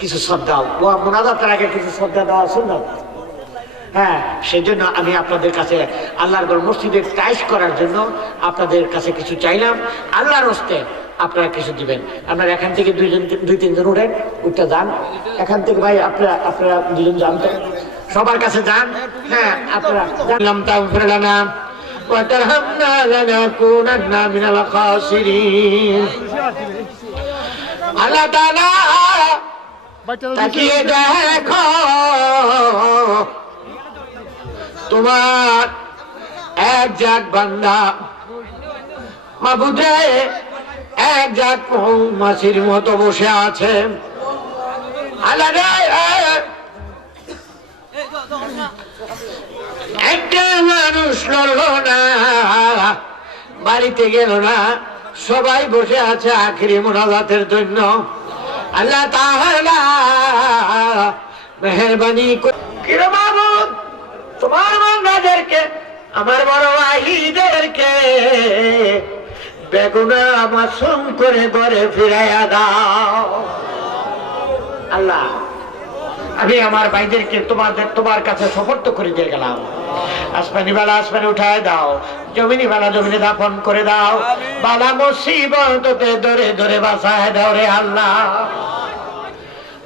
কিছু শ্রদ্ধা, মোনাজাতের আগে কিছু শ্রদ্ধা দেওয়া সুন্নাত। হ্যাঁ, সেই জন্য আমি আপনাদের কাছে আল্লাহর ঘর মসজিদের টাইস করার জন্য আপনাদের কাছে কিছু চাইলাম। আল্লাহর হস্তে আপনারা কিছু দিবেন। আপনারা এখান থেকে দুই তিনজন উঠেন, উঠতে যান এখান থেকে। ভাই আপনারা দুজন যান তো, সবার কাছে যান। হ্যাঁ, আপনারা জানলাম তাগফির লানা ওয়া তারহামনা লানাকুনান্না মিনাল খাসিরিন। আল্লাহ তাআলা তাকিয়ে দেখো, তোমার এক জাত বান্দা মাবুদ রে এক জাত মৌমাছির মতো বসে আছে। আল্লাহ রে, একটা মানুষ লড়ল না, বাড়িতে গেল না, সবাই বসে আছে আখিরি মোনাজাতের জন্য। আল্লাহ তাআলা মেহেরবানি করে মাবুদ তোমার বান্দাদেরকে, আমার বড় ভাইদেরকে বেগুনাহ মাসুম করে ঘরে ফিরাইয়া দাও। আল্লাহ, আমি আমার ভাইদেরকে তোমার কাছে সুপর্দ করে দিয়ে গেলাম। আসমানি বালা আসমানে উঠায় দাও, জমিনি বালা জমিনে দাফন করে দাও, বালা মুসিবততে ধরে ধরে বাঁচায় দাও রে আল্লাহ।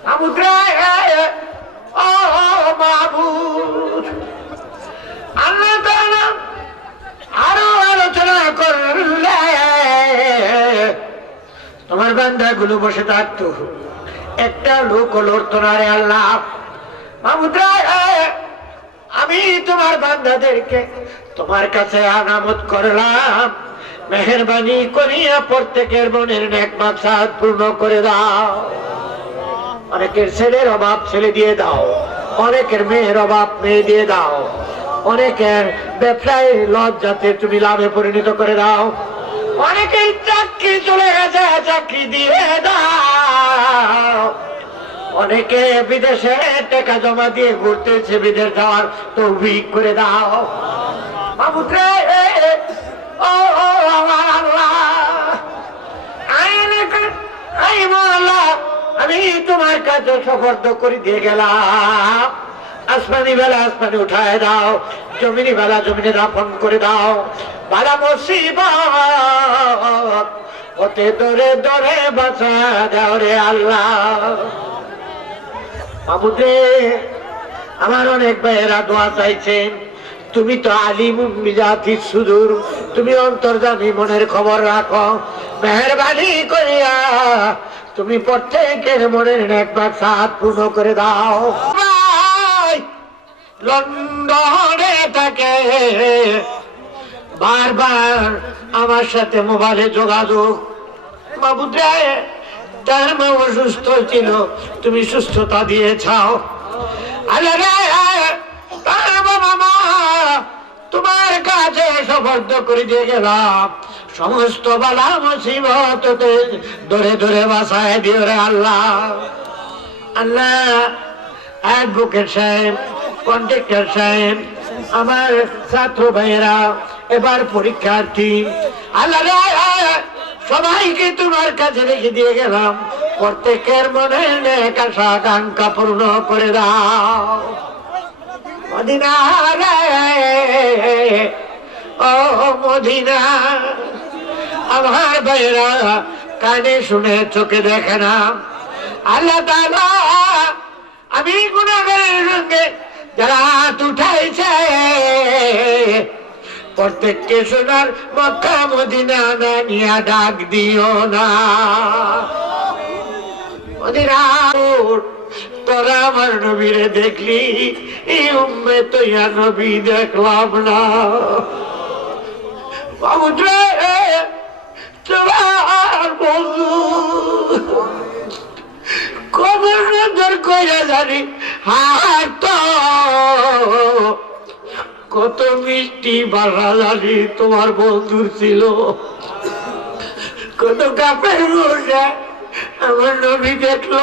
মাবুদ রে, ও মাবুদ, আল্লাহ তাআলা আরো আলোচনা করলে তোমার বান্দাগুলো বসে থাকতো, একটা লোক লড়তো না রে আল্লাহ। মাবুদ রে, আমি তোমার বান্দাদেরকে তোমার কাছে আনামত করলাম, মেহেরবানি করিয়া প্রত্যেকের মনের নেক মাকসাদ পূর্ণ করে দাও। অনেকের ছেলের অভাব ছেলে দিয়ে দাও, অনেকের মেয়ের অভাব মেয়ে দিয়ে দাও, অনেকের ব্যবসায় লজ্জাতে তুমি লাভে পরিণত করে দাও, অনেকের চাকরি চলে গেছে চাকরি দিয়ে দাও, অনেকে বিদেশে টাকা জমা দিয়ে ঘুরতেছে, বিদেশ যাওয়ার তৌফিক করে দাও। মাবুদ রে, ও আমার আল্লাহ, আমি তোমার কাছে সুপর্দ করে দিয়ে গেলাম। আসমানি বেলা আসমানে উঠায় দাও, জমিনি বেলা জমিনে দাফন করে দাও, বালা মুসিবত ওতে ধরে ধরে বাঁচা দাও রে আল্লাহ। মাবুদ রে, আমার অনেক ভাইয়েরা দোয়া চাইছেন, তুমি তো আলিমুম বিজাতিস সুদূর, তুমি অন্তর্যামী, মনের খবর রাখো, মেহেরবানি করিয়া তুমি প্রত্যেকের মনের নেক মাকসাদ পূর্ণ করে দাও। লন্ডনে থাকে, বারবার আমার সাথে মোবাইলে যোগাযোগ। মাবুদ রে, তার মা অসুস্থ ছিল, তুমি সুস্থতা দিয়েছাও। আল্লাহ রে, তার বাবা মা তোমার কাছে সুপর্দ করে দিয়ে গেলাম, সমস্ত বালা মুসিবততে ধরে ধরে বাঁচায় দিও রে আল্লাহ। আল্লাহ, অ্যাডভোকেট সাহেব, কন্ট্রাক্টর সাহেব, আমার ছাত্র ভাইয়েরা, এবার পরীক্ষার্থী, আল্লাহ রে, সবাইকে তোমার কাছে রেখে দিয়ে গেলাম, প্রত্যেকের মনে নেক আশা আকাঙ্ক্ষা পূর্ণ করে দাও। মদিনা রে, ও মদিনা, আমার ভাইয়েরা কানে শুনে চোখে দেখে না। আল্লাহ তাআলা, আমি গুনাহগারের সঙ্গে যারা হাত উঠাইছে প্রত্যেককে সোনার মক্কা মদিনা না নিয়ে ডাক দিও না। মদিনা, তোরা আমার নবীরে দেখলি, এই উম্মত ইয়া নবী দেখলাম না। মাবুদ রে, তোমার বন্ধু কবর নজর কইরা জানি হাত, কত মিষ্টি বাসা জানি তোমার বন্ধুর ছিল, কত কাপের বসে আমার নবী দেখলো,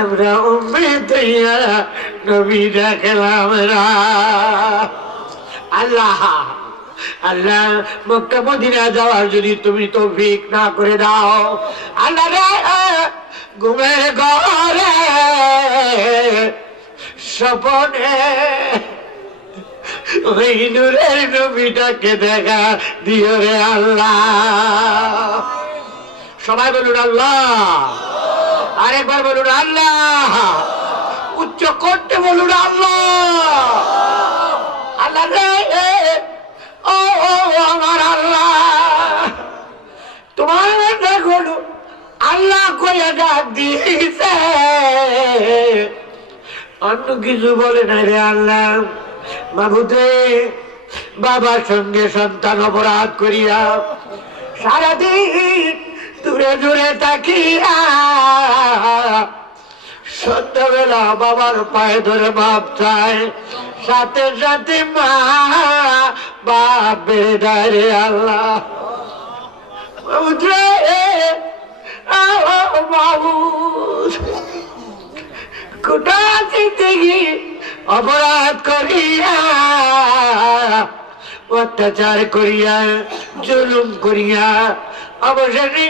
আমরা উম্মত ইয়া নবী দেখলাম না। আল্লাহ, আল্লাহ, মক্কা মদিনা যাওয়ার যদি তুমি তৌফিক না করে দাও, আল্লাহ রে, ঘুমের ঘরে স্বপনে ওই নূরের নবীটাকে দেখা দিও রে আল্লাহ। সবাই বলুন আল্লাহ, আরেকবার বলুন আল্লাহ, উচ্চ করতে বলুন আল্লাহ। আল্লাহ রে, ও আমার আল্লাহ, তোমার দেখুন আল্লাহ কইয়া ডাক দিয়েছে, অন্য কিছু বলে নাই রে আল্লাহ। মাবুদে, বাবার সঙ্গে সন্তান অপরাধ করিয়া সারাদিন দূরে দূরে তাকিয়া সন্ধ্যাবেলা বাবার পায়ে ধরে বাপ চায়, সাথে সাথে মা বাপ বেড়ে দেয় রে আল্লাহ। মাবুদে, মাবুদ, কোটা জিন্দগি অপরাধ করিয়া, অত্যাচার করিয়া, জুলুম করিয়া অবশেষে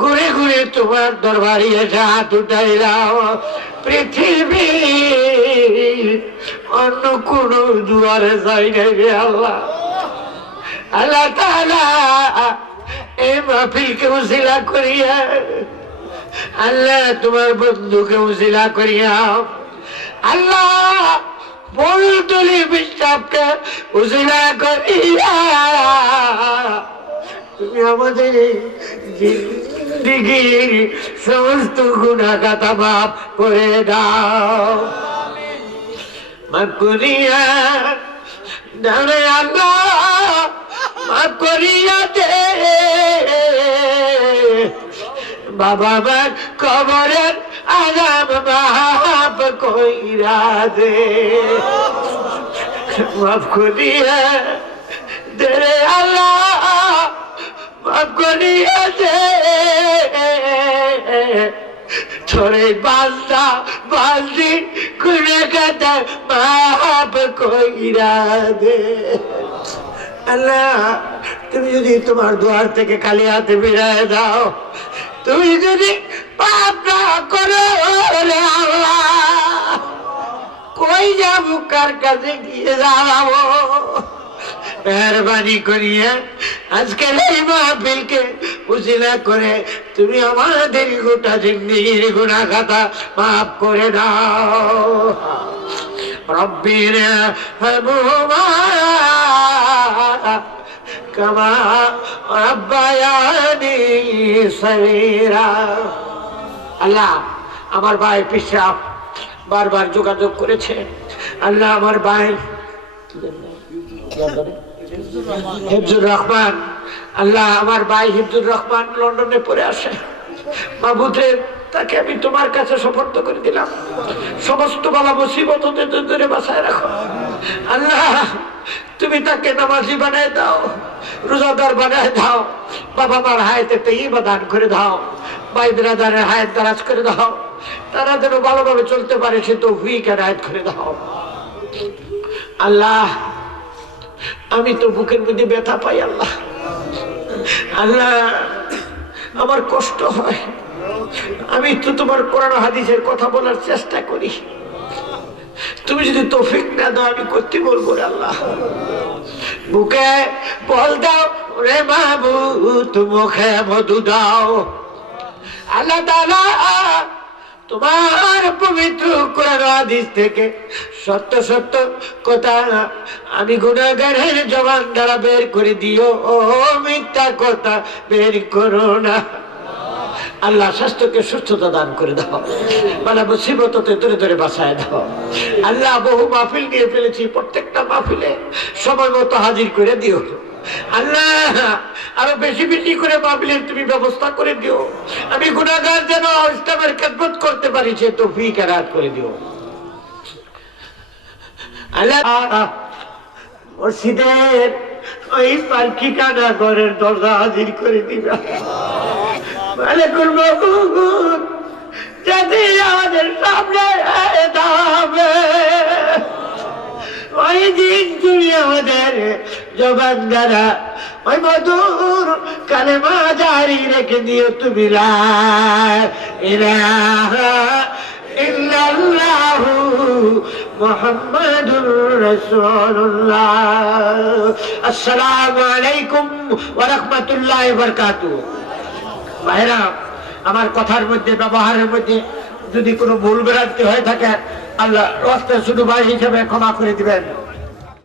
ঘুরে ঘুরে তোমার দরবারে এসে হাত উঠাইলাম। পৃথিবী অন্য কোন দুয়ারে যাই নাই রে আল্লাহ। আল্লাহ তাআলা এই মাহফিলকে উসিলা করিয়া, আল্লাহ তোমার বন্ধুকে উসিলা করিয়া, আল্লাহ বলতলি বিশ্বাসকে উসিলা করিয়া তুমি আমাদের জিন্দেগীর সমস্ত গুনাহ খাতা মাফ করে দাও। মাফ করিয়া দাও রে আল্লাহ, মাফ করিয়া দে বাবা মার কবরের আযাব মাফ কইরা দে। মাফ করিয়া দে রে আল্লাহ, মাফ করিয়া দে তোরে বান্দা বান্দি গুনাহগার মাফ কইরা দে। আল্লাহ, তুমি যদি তোমার দুয়ার থেকে খালি হাতে বেরিয়ে দাও, তুমি যদি পাপ না করো রে আল্লাহ, কই যাবো, কার কাছে গিয়ে দাঁড়াবো? মেহরবানি করিয়া আজকের এই মাহফিলকে উসিলা করে তুমি আমাদের গোটা জিন্দেগীর গুনাহ খাতা মাফ করে দাও। রব্বির হামহুমা কামা রাব্বায়ানি সগীরা। আল্লাহ, আমার ভাই পিশাব বারবার যোগাযোগ করেছে। আল্লাহ, আমার ভাই হিফজুর রহমান, আল্লাহ আমার ভাই হিফজুর রহমান লন্ডনে পড়ে আসে। মাবুদে, তাকে আমি তোমার কাছে সুপর্দ করে দিলাম। সমস্ত বালা মুসিবত হতে দূরে বাঁচায় রাখো। আল্লাহ, তুমি তাকে নামাজি বানায় দাও, রোজাদার বানায় দাও। বাবা মার হায়াতে তৈবা দান করে দাও, ভাই বিরাদারের হায়াত দারাজ করে দাও। তারা যেন ভালোভাবে চলতে পারে সে তৌফিক এনায়েত করে দাও। আল্লাহ, আমি তো বুকের মধ্যে ব্যথা পাই আল্লাহ। আল্লাহ, আমার কষ্ট হয়। আমি তো তোমার কোরআন হাদিসের কথা বলার চেষ্টা করি, তুমি যদি তৌফিক না দাও আমি করতে বলবো রে আল্লাহ। বুকে বল দাও রে মাহবুব, মুখে মধু দাও। আল্লাহ তাআলা তোমার পবিত্র কোরআন হাদিস থেকে সত্য সত্য কথা আমি গুনাহগারের জবান দ্বারা বের করে দিও, ও মিথ্যা কথা বের করো না। আল্লাহ, স্বাস্থ্যকে সুস্থতা দান করে দাও, মানে মুসিবত হতে দূরে দূরে বাঁচায় দাও। আল্লাহ, বহু মাহফিল নিয়ে ফেলেছি, প্রত্যেকটা মাহফিলে সময় মতো হাজির করে দিও। আল্লাহ, আরো বেশি বেশি করে মাহফিলের তুমি ব্যবস্থা করে দিও। আমি গুনাহগার যেন ইসলামের খেদমত করতে পারি সে তৌফিক এনায়েত করে দিও। আল্লাহ, মসজিদের ওই পালকি কানা ঘরের দরজা হাজির করে দিবা। মালিকুল মাবুদ যদি আমাদের সামনে দাঁড়াবে, ওই দিন তুমি আমাদের জবান দ্বারা ওই মধুর কালেমা জারি রেখে দিও তুমি লা ইলাহা ইল্লাল্লাহু মুহাম্মাদুর রাসূলুল্লাহ। আসসালামু আলাইকুম ওয়া রাহমাতুল্লাহি ওয়া বারাকাতুহু। ভাইরা, আমার কথার মধ্যে, ব্যবহারের মধ্যে যদি কোনো ভুল ভ্রান্তি হয়ে থাকে, আল্লাহ রাস্তায় ছোট ভাই হিসেবে ক্ষমা করে দিবেন।